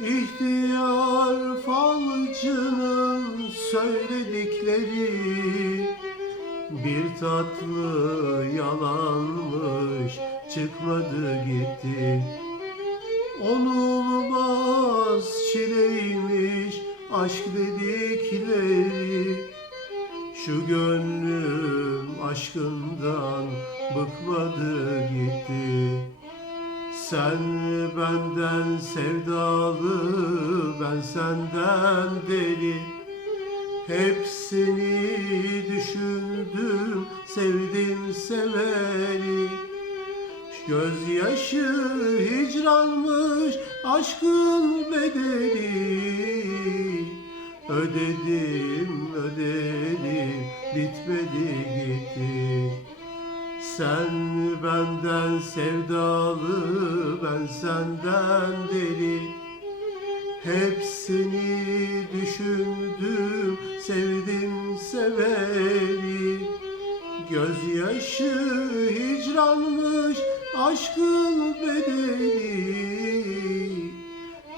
İhtiyar falcının söyledikleri Bir tatlı yalanmış çıkmadı gitti. Onulmaz çileymiş aşk dedikleri Şu gönlüm aşkından bıkmadı Sen benden sevdalı ben senden deli. Hepsini düşündüm sevdim severi Gözyaşı hicranmış aşkın bedeli. Ödedim ödedim bitmedi gitti. Sen benden sevdalı ben senden deli. Hepsini düşündüm sevdim severi Gözyaşı hicranmış aşkın bedeli.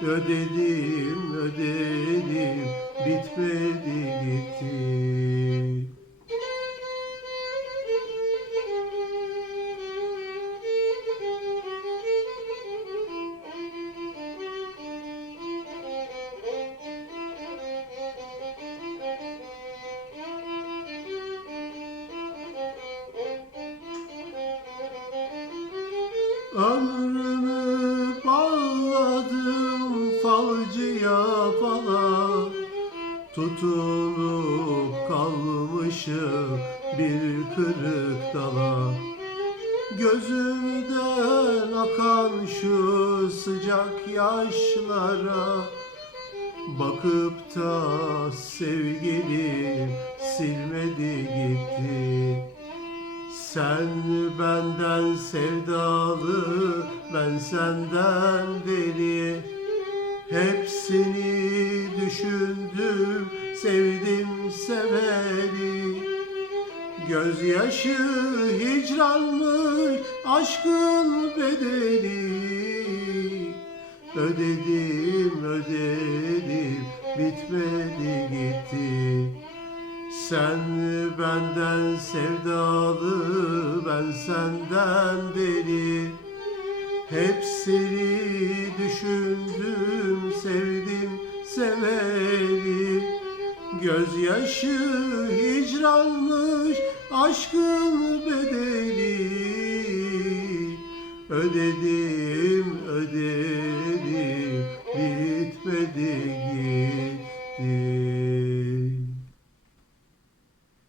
Ödedim Ömrümü bağladım falcıya falan Tutunup kalmışım bir kırık dala. Gözümden akan şu sıcak yaşlara. Bakıp da sevgilim silmedi gitti sen benden sevdalı, ben senden deli. Hepsini düşündüm, sevdim severi Gözyaşı hicranmış aşkın bedeli. Ödedim ödedim bitmedi gitti sen benden sevdalı, ben senden deli? Hepsini düşündüm, sevdim, severi Gözyaşı hicranmış aşkın bedeli. Ödedim